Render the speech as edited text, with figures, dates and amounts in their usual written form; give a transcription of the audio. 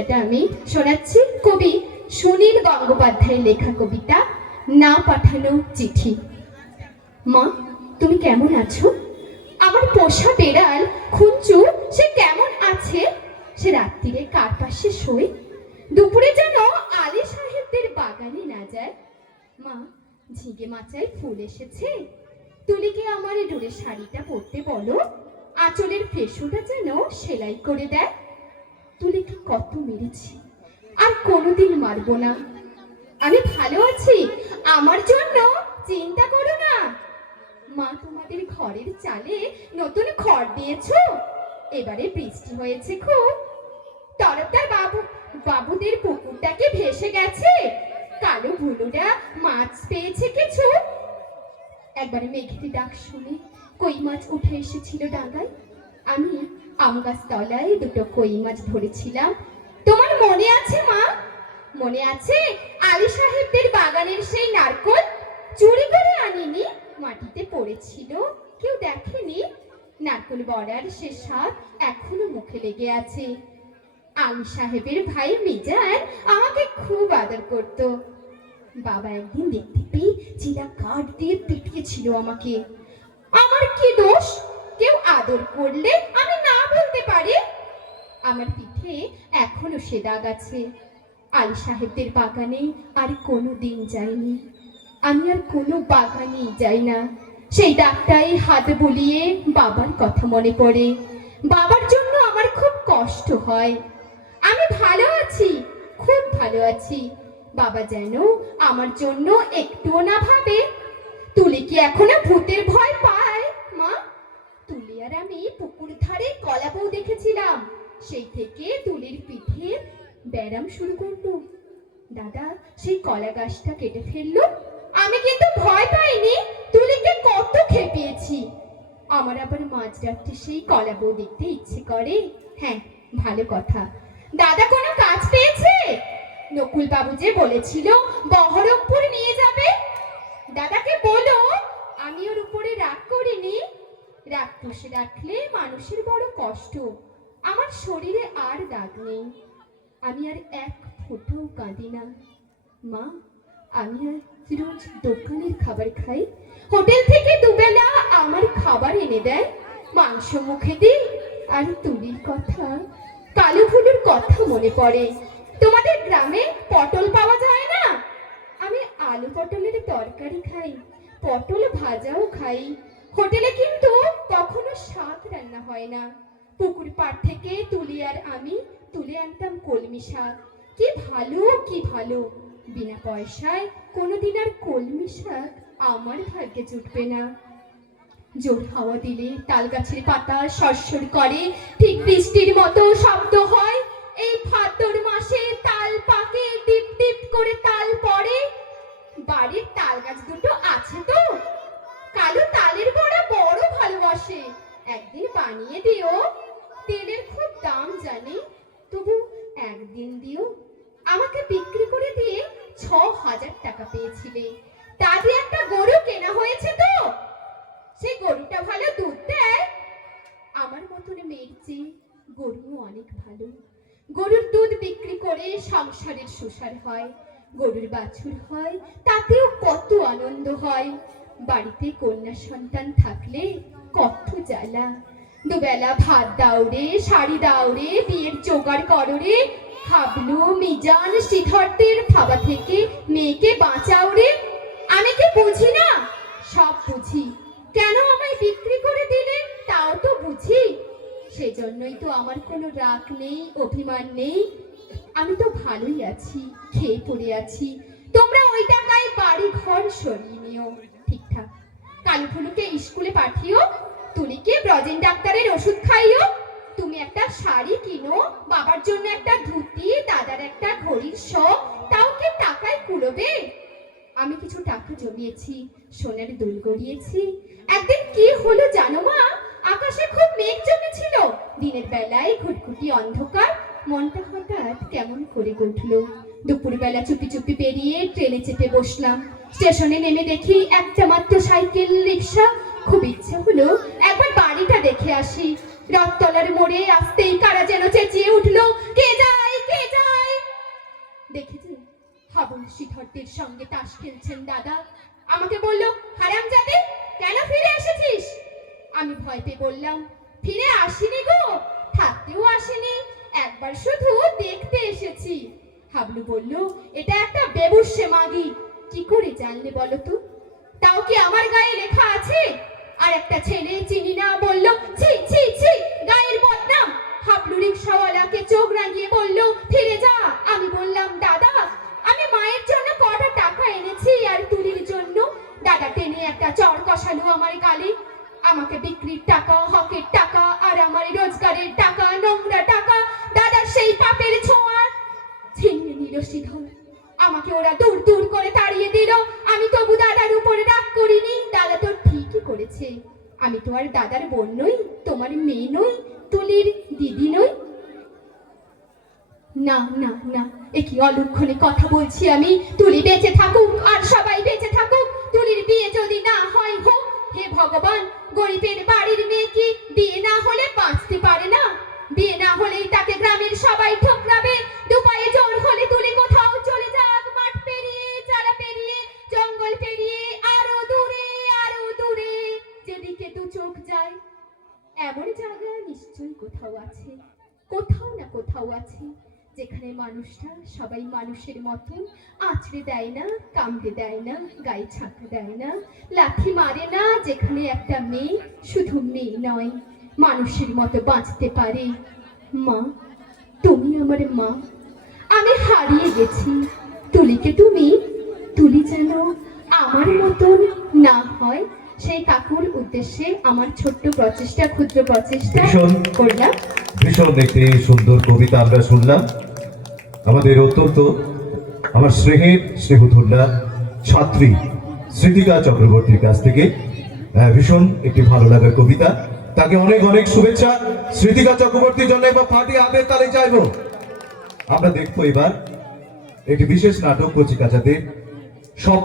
এটা আমি শোনাচ্ছি কবি সুনীল গঙ্গোপাধ্যায়ের লেখা কবিতা না পাঠানো চিঠি। মা, তুমি কেমন আছো? আমার পোষা বেড়াল খুঞ্চু সে কেমন আছে? সে রাত্রিরে কার পাশে শোয়? দুপুরে যেন আলী সাহেবদের বাগানে না যায়। মা, ঝিঙে মাচায় ফুল এসেছে, তুলিকে আমার ডোরে শাড়িটা পরতে বলো, আঁচলের ফেসুটা যেন সেলাই করে দেয়। তুলিকে কত মেরেছি, আর কোনোদিন মারবো না। আমি ভালো আছি, আমার জন্য চিন্তা করো না। মা, তোমাদের ঘরের চালে নতুন খড় দিয়েছো? এবারে বৃষ্টি হয়েছে খুব। তরফদার বাবুদের পুকুরটাকে ভেসে গেছে, কালো ভুলুরা মাছ পেয়েছে কিছু। একবারে মেঘের ডাক শুনে কই মাছ উঠে এসেছিল ডাঙায়। আমি আম গাছ তলায় দুটো কই মাছ ধরেছিলাম। তোমার মনে আছে মা? মনে আছে আলী সাহেবদের বাগানের সেই নারকল চুরি করে আনিনি, মাটিতে পড়েছিল, কেউ দেখেনি। নারকল বড়ার সে স্বাদ এখনো মুখে লেগে আছে। আলী সাহেবের ভাই মিজান আমাকে খুব আদর করত। বাবা একদিন দেখতে পেয়ে চিরা কাঠ দিয়ে পিটিয়েছিল আমাকে। আমার কি দোষ? কেউ আদর করলে আমি না বলতে পারি? আমার পিঠে এখনো সে দাগ আছে। আলী সাহেবদের বাগানে আর কোনো দিন যাইনি। আমি আর কোনো বাগানেই যাই না। সেই দাগটাই হাত বুলিয়ে বাবার কথা মনে পড়ে। বাবার জন্য আমার খুব কষ্ট হয়। আমি ভালো আছি, খুব ভালো আছি। বাবা যেন আমার জন্য একটুও না ভাবে। তুলি কি এখনো ভূতের ভয় পায় মা? তুলি আর আমি পুকুর ধারে কলা বউ দেখেছিলাম, সেই থেকে তুলির পিঠে ব্যারাম শুরু করলো। দাদা সেই কলা গাছটা কেটে ফেললো, আমি কিন্তু ভয় পাইনি, তুলিকে কত খেপিয়েছি। আমার আবার মাঝরাত্রে সেই কলা বউ দেখতে ইচ্ছে করে। হ্যাঁ, ভালো কথা। দাদা কোনো কাজ পেয়েছে? নকুল বাবু যে বলেছিল বহরমপুর নিয়ে যাবে। দাদাকে বলো আমি ওর উপরে রাগ করিনি। রাগ পুষে রাখলে মানুষের বড় কষ্ট। আমার শরীরে আর দাগ নেই, আমি আর এক ফোঁটাও কাঁদি না। মা, আমি আর রোজ দোকানের খাবার খাই। হোটেল থেকে দুবেলা আমার খাবার এনে দেয়, মাংস মুখে দিই। আর তুলির কথা, কালো ফুলের কথা মনে পড়ে। তোমাদের গ্রামে পটল পাওয়া যায় না? আমি আলু পটলের তরকারি খাই, পটল ভাজাও খাই। হোটেলে কিন্তু কখনো শাক রান্না হয় না। পুকুর পাড় থেকে তুলি আর আমি তুলে আনতাম কলমি শাক। কি ভালো, কি ভালো। বিনা পয়সায় কোনোদিন আর কলমি শাক আমার ভাগ্যে জুটবে না। জোর হাওয়া দিলে তাল গাছের পাতা সরসর করে, ঠিক বৃষ্টির মতো শব্দ হয়। এই ভাদ্র মাসে তাল পাকে, টিপ টিপ করে তাল পড়ে। বাড়ির তাল গাছ দুটো আছে তো, কালো তালের বড়া বড় ভালোবাসে। একদিন বানিয়ে দিও। তেলের খুব দাম জানি, তবু একদিন দিও। আমাকে বিক্রি করে দিয়ে ৬,০০০ টাকা পেয়েছিলে, তা দিয়ে একটা গরু কেনা হয়েছে তো। সেই গরুটা ভালো দুধ দেয়। আমার মতন মেয়ের চেয়ে গরু অনেক ভালো। গরুর দুধ বিক্রি করে সংসারের সুসার হয়। গরুর বাছুর হয়, তাতেও কত আনন্দ হয়। বাড়িতে কন্যা সন্তান থাকলে কত জ্বালা। দুবেলা ভাত দাও রে, শাড়ি দাও রে, বিয়ের জোগাড় করো রে। হাবলু, মিজান, শ্রীধরদের থাবা থেকে মেয়েকে বাঁচাও রে। আমি কি বুঝি না? সব বুঝি। কেন আমায় বিক্রি করে দিলে তাও তো বুঝি। সেজন্যই তো আমার কোনো রাগ নেই, অভিমান নেই। আমি তো ভালোই আছি, খেয়ে পড়ে আছি। তোমরা ওই টাকায় বাড়ি ঘর সরিয়ে নিও ঠিকঠাক। কালু ফুলুকে স্কুলে পাঠিও, তুলিকে ব্রজেন ডাক্তারের ওষুধ খাইও। তুমি একটা শাড়ি কিনো, বাবার জন্য একটা ধুতি, দাদার একটা ঘড়ির শখ, তাও কি টাকায় কুলোবে? আমি কিছু টাকা জমিয়েছি, সোনার দুল গড়িয়েছি। একদিন কি হলো জানো মা? আকাশে খুব মেঘ জমেছিল। দিনের বেলায় ঘুটঘুটি অন্ধকার, মনটা হঠাৎ কেমন করে উঠলো। দুপুরবেলা চুপি চুপি বেরিয়ে ট্রেনে চেপে বসলাম। স্টেশনে নেমে দেখি একটা মাত্র সাইকেল রিক্সা। খুব ইচ্ছে হলো একবার বাড়িটা দেখে আসি। রথতলার মোড়ে আসতেই কারা যেন চেঁচিয়ে উঠলো, কে যায়, কে যায়। তখন শ্রীধরদের সঙ্গে তাস খেলছেন দাদা। আমাকে বলল, হারামজাদে, কেন ফিরে এসেছিস? আমি ভয় পেয়ে বললাম, ফিরে আসিনি গো, থাকতেও আসিনি, একবার শুধু দেখতে এসেছি। হাবলু বলল, এটা একটা বেবুসে মাগি। কি করে জানলে বলো তো? তাও কি আমার গায়ে লেখা আছে? আর একটা ছেলে চিনি না বলল, ছি ছি ছি, গায়ের বদনাম। হাবলু রিক্সাওয়ালাকে চোখ রাঙিয়ে বলল, ফিরে যা। আমি বললাম, দাদা, আমি মায়ের জন্য কটা টাকা এনেছি আর তুলির জন্য। দাদা টেনে একটা চড় কষালো আমার গালে। আমাকে বিক্রির টাকা, হকের টাকা আর আমার রোজগারের টাকা, নোংরা টাকা, দাদার সেই পাপের ছোঁয়া ছিনিয়ে নিল শ্রীধর। আমাকে ওরা দূর দূর করে তাড়িয়ে দিল। আমি তবু দাদার উপরে রাগ করিনি। দাদা তো ঠিকই করেছে। আমি তো আর দাদার বোন নই, তোমার মেয়ে নই, তুলির দিদি নই। না না না, এ কি অলক্ষণে কথা বলছি আমি। তুলি বেঁচে থাকুক আর সবাই বেঁচে থাকুক, তুলির বিয়ে যদি না হয় হোক। হে ভগবান, গরিবের বাড়ির মেয়ে কি বিয়ে না হলে বাঁচতে পারে না? বিয়ে না হলেই তাকে গ্রামের সবাই ঠোকরাবে। দুপায়ে জোর হলে তুলি কোথাও চলে যাক, মাঠ পেরিয়ে, চালা পেরিয়ে, জঙ্গল পেরিয়ে, আরো দূরে, আরো দূরে, যেদিকে দু চোখ যায়। এমন জায়গা নিশ্চয়ই কোথাও আছে, কোথাও না কোথাও আছে, যেখানে মানুষরা সবাই মানুষের মতো আঁচড়ে দেয় না, কামড়ে দেয় না, গায়ে ছাঁকা দেয় না, লাথি মারে না, যেখানে একটা মেয়ে শুধু মেয়ে নয়, মানুষের মতো বাঁচতে পারে। মা, তুমি আমার মা। আমি হারিয়ে গেছি। তুলিকে তুমি, তুলি যেন আমার মতন না হয়, সেই কাকুর উদ্দেশ্যে আমার ছোট্ট প্রচেষ্টা, ক্ষুদ্র প্রচেষ্টা করলাম। ভীষণ একটি সুন্দর কবিতা আমরা শুনলাম আমাদের অত্যন্ত আমার স্নেহধন্যা ছাত্রী স্মৃতিকা চক্রবর্তীর কাছ থেকে। ভীষণ একটি ভালো লাগার কবিতা। তাকে অনেক অনেক শুভেচ্ছা। স্মৃতিকা চক্রবর্তীর জন্য এবার ফাটিয়ে হাতের তালি চাইবো। আমরা দেখবো এবার একটি বিশেষ নাটক কচিকাচাদের সব